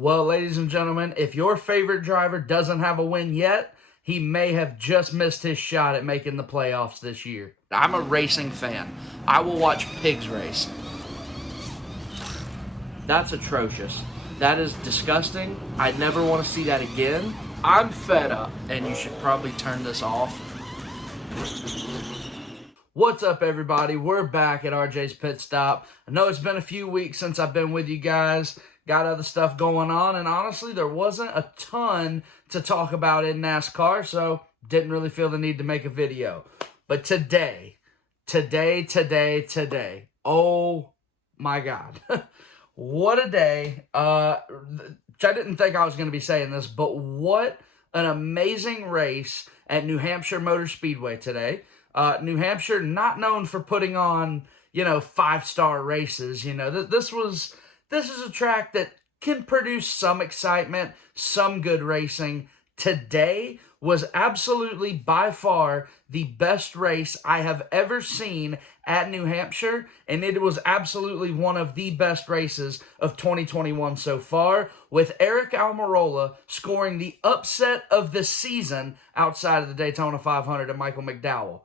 Well, ladies and gentlemen, if your favorite driver doesn't have a win yet, he may have just missed his shot at making the playoffs this year. I'm a racing fan. I will watch pigs race. That's atrocious. That is disgusting. I never want to see that again. I'm fed up, and you should probably turn this off. What's up, everybody? We're back at RJ's Pit Stop. I know it's been a few weeks since I've been with you guys. Got other stuff going on, and honestly, there wasn't a ton to talk about in NASCAR, so didn't really feel the need to make a video. But today, oh my God. What a day. I didn't think I was going to be saying this, but what an amazing race at New Hampshire Motor Speedway today. New Hampshire, not known for putting on, five-star races. This is a track that can produce some excitement, some good racing. Today was absolutely by far the best race I have ever seen at New Hampshire, and it was absolutely one of the best races of 2021 so far, with Aric Almirola scoring the upset of the season outside of the Daytona 500 and Michael McDowell.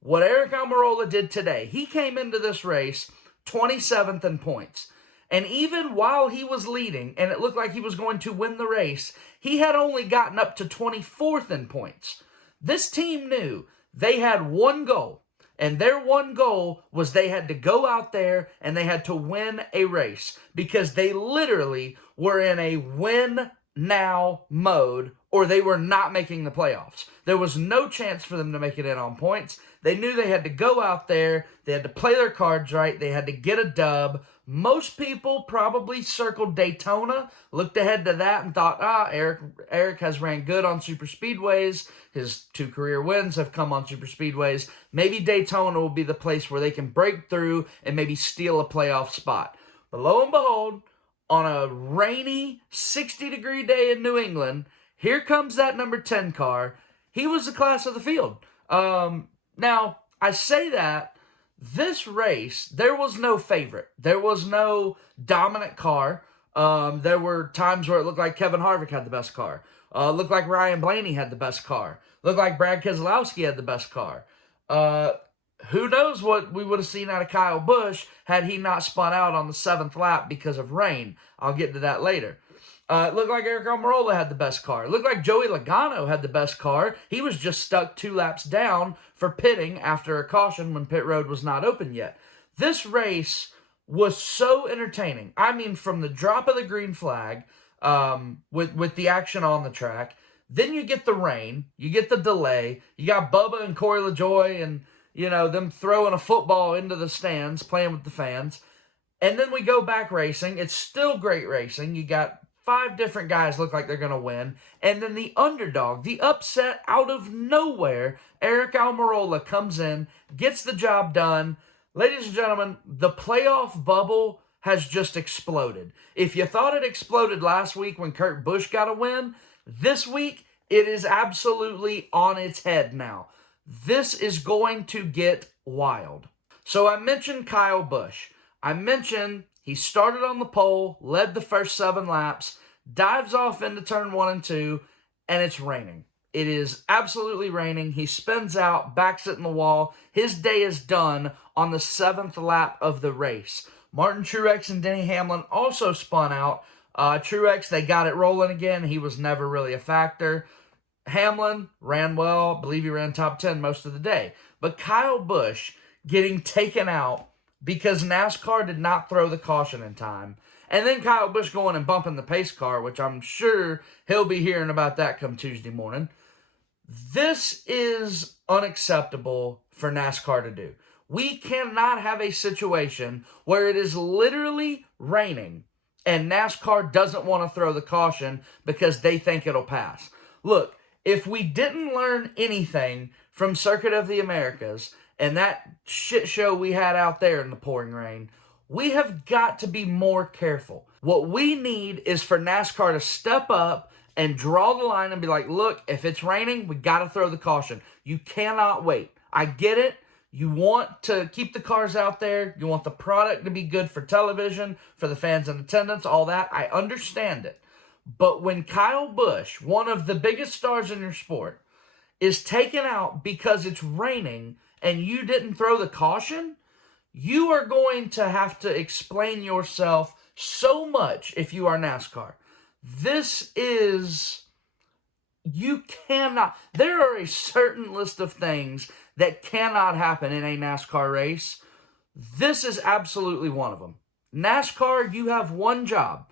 What Aric Almirola did today, he came into this race 27th in points. And even while he was leading, and it looked like he was going to win the race, he had only gotten up to 24th in points. This team knew they had one goal, and their one goal was they had to go out there and they had to win a race, because they literally were in a win now mode, or they were not making the playoffs. There was no chance for them to make it in on points. They knew they had to go out there, they had to play their cards right, they had to get a dub. Most people probably circled Daytona, looked ahead to that and thought, Aric has ran good on super speedways. His 2 career wins have come on super speedways. Maybe Daytona will be the place where they can break through and maybe steal a playoff spot. But lo and behold, on a rainy 60-degree day in New England, here comes that number 10 car. He was the class of the field. Now, I say that this race, there was no favorite. There was no dominant car. There were times where it looked like Kevin Harvick had the best car. Looked like Ryan Blaney had the best car. Looked like Brad Keselowski had the best car. Who knows what we would have seen out of Kyle Busch had he not spun out on the 7th lap because of rain. I'll get to that later. It looked like Aric Almirola had the best car. It looked like Joey Logano had the best car. He was just stuck 2 laps down for pitting after a caution when pit road was not open yet. This race was so entertaining. I mean, from the drop of the green flag, with the action on the track, then you get the rain, you get the delay, you got Bubba and Corey LaJoie and, them throwing a football into the stands, playing with the fans. And then we go back racing. It's still great racing. You got 5 different guys look like they're going to win. And then the underdog, the upset out of nowhere, Aric Almirola comes in, gets the job done. Ladies and gentlemen, the playoff bubble has just exploded. If you thought it exploded last week when Kurt Busch got a win, this week it is absolutely on its head now. This is going to get wild. So I mentioned Kyle Busch. I mentioned he started on the pole, led the first 7 laps, dives off into turn 1 and 2, and it's raining. It is absolutely raining. He spins out, backs it in the wall. His day is done on the 7th lap of the race. Martin Truex and Denny Hamlin also spun out. Truex, they got it rolling again. He was never really a factor. Hamlin ran well. I believe he ran top 10 most of the day. But Kyle Busch getting taken out because NASCAR did not throw the caution in time. And then Kyle Busch going and bumping the pace car, which I'm sure he'll be hearing about that come Tuesday morning. This is unacceptable for NASCAR to do. We cannot have a situation where it is literally raining and NASCAR doesn't want to throw the caution because they think it'll pass. Look, if we didn't learn anything from Circuit of the Americas and that shit show we had out there in the pouring rain, we have got to be more careful. What we need is for NASCAR to step up and draw the line and be like, look, if it's raining, we got to throw the caution. You cannot wait. I get it. You want to keep the cars out there. You want the product to be good for television, for the fans in attendance, all that. I understand it. But when Kyle Busch, one of the biggest stars in your sport, is taken out because it's raining and you didn't throw the caution, you are going to have to explain yourself so much if you are NASCAR. You cannot, there are a certain list of things that cannot happen in a NASCAR race. This is absolutely one of them. NASCAR, you have one job.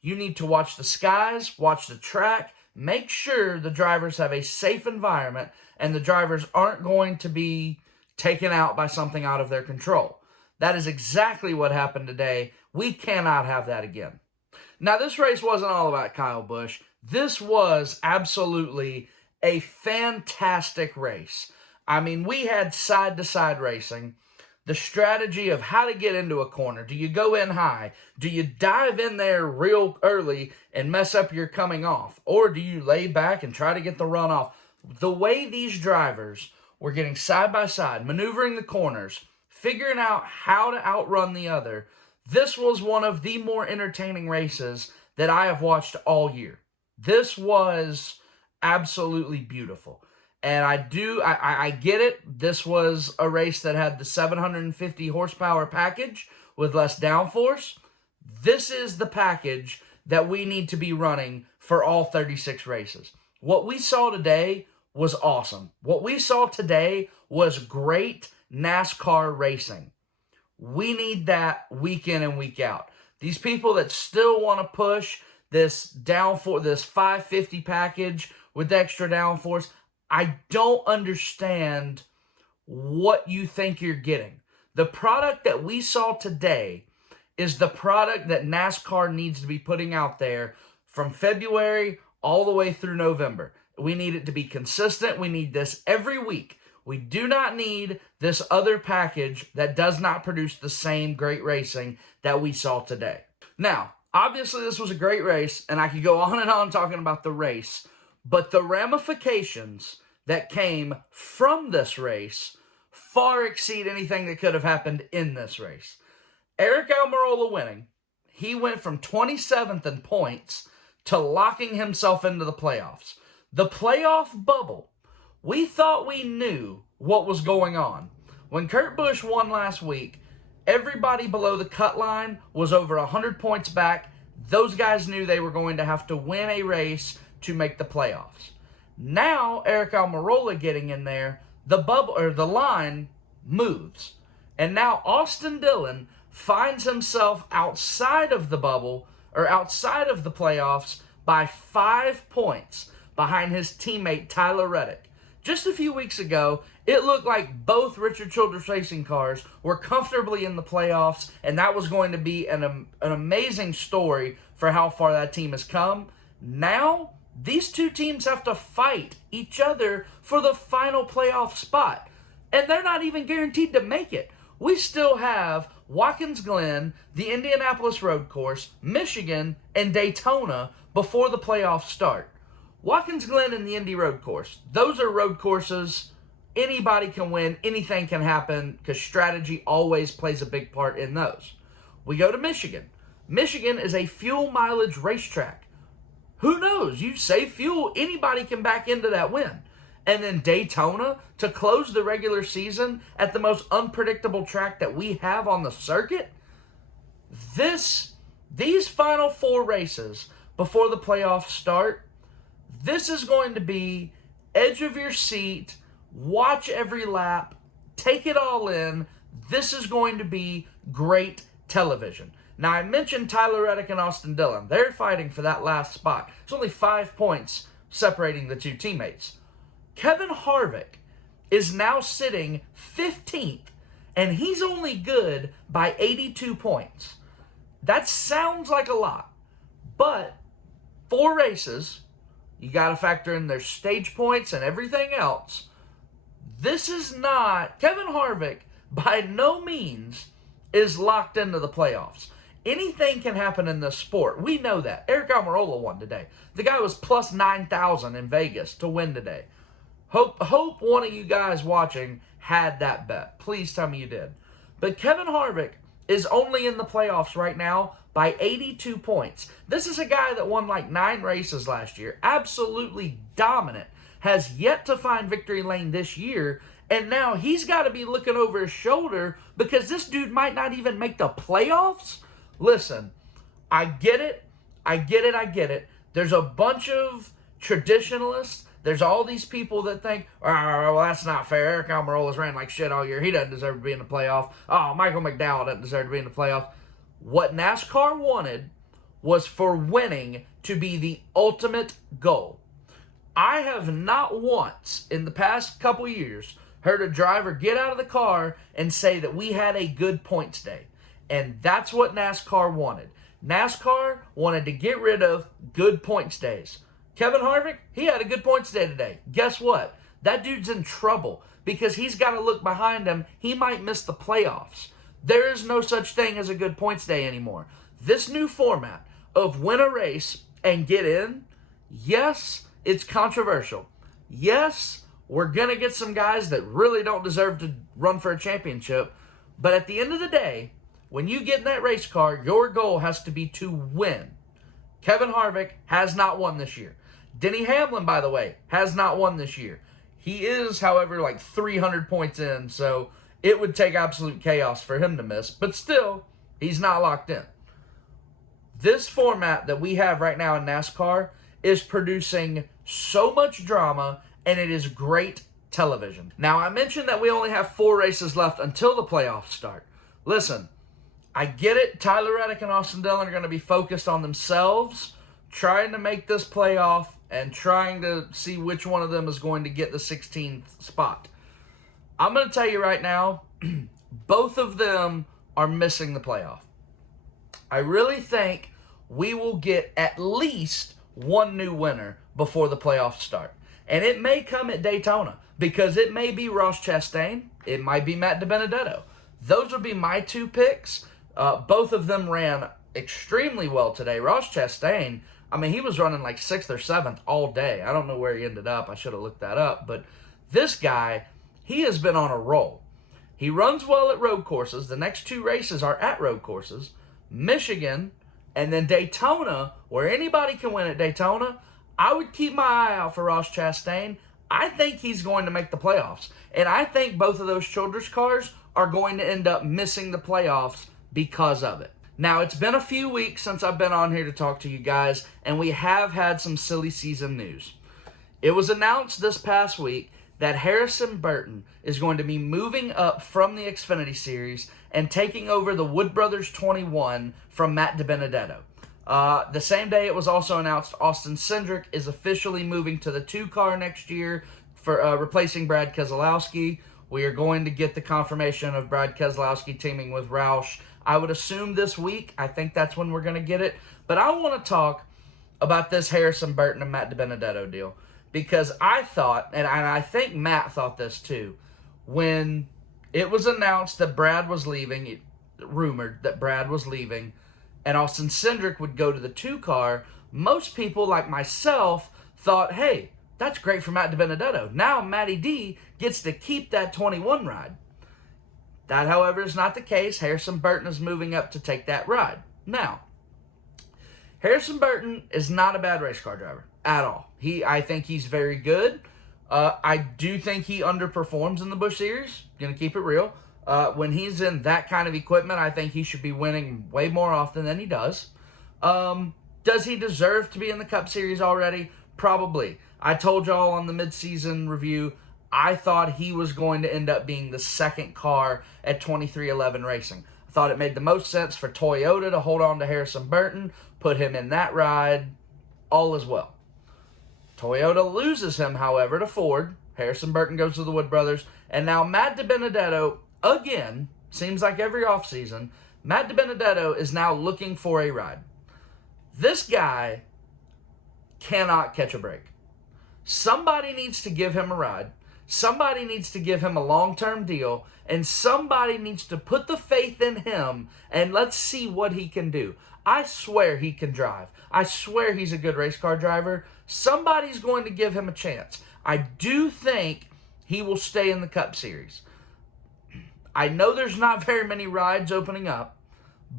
You need to watch the skies, watch the track, make sure the drivers have a safe environment and the drivers aren't going to be taken out by something out of their control. That is exactly what happened today. We cannot have that again. Now, this race wasn't all about Kyle Busch. This was absolutely a fantastic race. I mean, we had side-to-side racing. The strategy of how to get into a corner. Do you go in high? Do you dive in there real early and mess up your coming off? Or do you lay back and try to get the run off? The way these drivers were getting side by side, maneuvering the corners, figuring out how to outrun the other, this was one of the more entertaining races that I have watched all year. This was absolutely beautiful. And I get it. This was a race that had the 750 horsepower package with less downforce. This is the package that we need to be running for all 36 races. What we saw today was awesome. What we saw today was great NASCAR racing. We need that week in and week out. These people that still want to push this downforce, this 550 package with extra downforce, I don't understand what you think you're getting. The product that we saw today is the product that NASCAR needs to be putting out there from February all the way through November. We need it to be consistent. We need this every week. We do not need this other package that does not produce the same great racing that we saw today. Now, obviously this was a great race, and I could go on and on talking about the race, but the ramifications that came from this race far exceed anything that could have happened in this race. Aric Almirola winning, he went from 27th in points to locking himself into the playoffs. The playoff bubble, we thought we knew what was going on. When Kurt Busch won last week, everybody below the cut line was over 100 points back. Those guys knew they were going to have to win a race to make the playoffs. Now, Aric Almirola getting in there, the bubble or the line moves. And now Austin Dillon finds himself outside of the bubble or outside of the playoffs by 5 points behind his teammate Tyler Reddick. Just a few weeks ago, it looked like both Richard Childress racing cars were comfortably in the playoffs, and that was going to be an amazing story for how far that team has come. Now, these two teams have to fight each other for the final playoff spot, and they're not even guaranteed to make it. We still have Watkins Glen, the Indianapolis Road Course, Michigan, and Daytona before the playoffs start. Watkins Glen and the Indy Road Course, those are road courses. Anybody can win. Anything can happen because strategy always plays a big part in those. We go to Michigan. Michigan is a fuel mileage racetrack. Who knows? You save fuel, anybody can back into that win. And then Daytona to close the regular season at the most unpredictable track that we have on the circuit. These final 4 races before the playoffs start, this is going to be edge of your seat, watch every lap, take it all in. This is going to be great television. Now, I mentioned Tyler Reddick and Austin Dillon. They're fighting for that last spot. It's only 5 points separating the two teammates. Kevin Harvick is now sitting 15th, and he's only good by 82 points. That sounds like a lot, but 4 races, you got to factor in their stage points and everything else. This is not, Kevin Harvick by no means is locked into the playoffs. Anything can happen in this sport. We know that. Aric Almirola won today. The guy was plus 9,000 in Vegas to win today. Hope one of you guys watching had that bet. Please tell me you did. But Kevin Harvick is only in the playoffs right now by 82 points. This is a guy that won like 9 races last year, absolutely dominant, has yet to find victory lane this year, and now he's got to be looking over his shoulder because this dude might not even make the playoffs. Listen, I get it. I get it. There's a bunch of traditionalists. There's all these people that think, oh, well, that's not fair. Aric Almirola's ran like shit all year. He doesn't deserve to be in the playoff. Oh, Michael McDowell doesn't deserve to be in the playoff. What NASCAR wanted was for winning to be the ultimate goal. I have not once in the past couple years heard a driver get out of the car and say that we had a good points day. And that's what NASCAR wanted. NASCAR wanted to get rid of good points days. Kevin Harvick, he had a good points day today. Guess what? That dude's in trouble because he's got to look behind him. He might miss the playoffs. There is no such thing as a good points day anymore. This new format of win a race and get in, yes, it's controversial. Yes, we're going to get some guys that really don't deserve to run for a championship. But at the end of the day, when you get in that race car, your goal has to be to win. Kevin Harvick has not won this year. Denny Hamlin, by the way, has not won this year. He is, however, like 300 points in, so it would take absolute chaos for him to miss. But still, he's not locked in. This format that we have right now in NASCAR is producing so much drama, and it is great television. Now, I mentioned that we only have 4 races left until the playoffs start. Listen, I get it. Tyler Reddick and Austin Dillon are going to be focused on themselves, trying to make this playoff and trying to see which one of them is going to get the 16th spot. I'm going to tell you right now, both of them are missing the playoff. I really think we will get at least one new winner before the playoffs start. And it may come at Daytona because it may be Ross Chastain. It might be Matt DiBenedetto. Those would be my 2 picks. Both of them ran extremely well today. Ross Chastain, I mean, he was running like 6th or 7th all day. I don't know where he ended up. I should have looked that up. But this guy, he has been on a roll. He runs well at road courses. The next 2 races are at road courses. Michigan and then Daytona, where anybody can win at Daytona. I would keep my eye out for Ross Chastain. I think he's going to make the playoffs. And I think both of those Childress cars are going to end up missing the playoffs because of it. Now, it's been a few weeks since I've been on here to talk to you guys, and we have had some silly season news. It was announced this past week that Harrison Burton is going to be moving up from the Xfinity Series and taking over the Wood Brothers 21 from Matt DiBenedetto. The same day it was also announced Austin Cindric is officially moving to the 2 car next year for replacing Brad Keselowski. We are going to get the confirmation of Brad Keselowski teaming with Roush. I would assume this week. I think that's when we're going to get it. But I want to talk about this Harrison Burton and Matt DiBenedetto deal. Because I thought, and I think Matt thought this too, when it was announced that Brad was leaving, rumored that Brad was leaving, and Austin Cindric would go to the 2 car, most people like myself thought, hey, that's great for Matt DiBenedetto. Now Matty D gets to keep that 21 ride. That, however, is not the case. Harrison Burton is moving up to take that ride. Now, Harrison Burton is not a bad race car driver at all. I think he's very good. I do think he underperforms in the Busch Series. Gonna keep it real. When he's in that kind of equipment, I think he should be winning way more often than he does. Does he deserve to be in the Cup Series already? Probably. I told y'all on the midseason review, I thought he was going to end up being the 2nd car at 23XI Racing. I thought it made the most sense for Toyota to hold on to Harrison Burton, put him in that ride, all is well. Toyota loses him, however, to Ford. Harrison Burton goes to the Wood Brothers. And now Matt DiBenedetto, again, seems like every offseason, Matt DiBenedetto is now looking for a ride. This guy cannot catch a break. Somebody needs to give him a ride. Somebody needs to give him a long-term deal, and somebody needs to put the faith in him, and let's see what he can do. I swear he can drive. I swear he's a good race car driver. Somebody's going to give him a chance. I do think he will stay in the Cup Series. I know there's not very many rides opening up,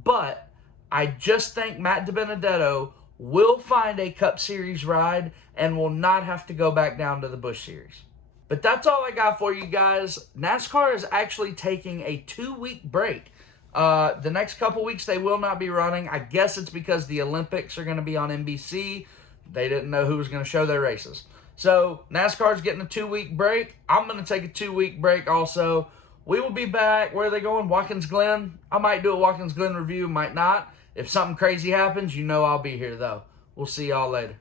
but I just think Matt DiBenedetto will find a Cup Series ride and will not have to go back down to the Busch Series. But that's all I got for you guys. NASCAR is actually taking a 2-week break. The next couple weeks they will not be running. I guess it's because the Olympics are going to be on NBC. They didn't know who was going to show their races. So NASCAR's getting a 2-week break. I'm going to take a 2-week break also. We will be back. Where are they going? Watkins Glen? I might do a Watkins Glen review, might not. If something crazy happens, you know I'll be here though. We'll see y'all later.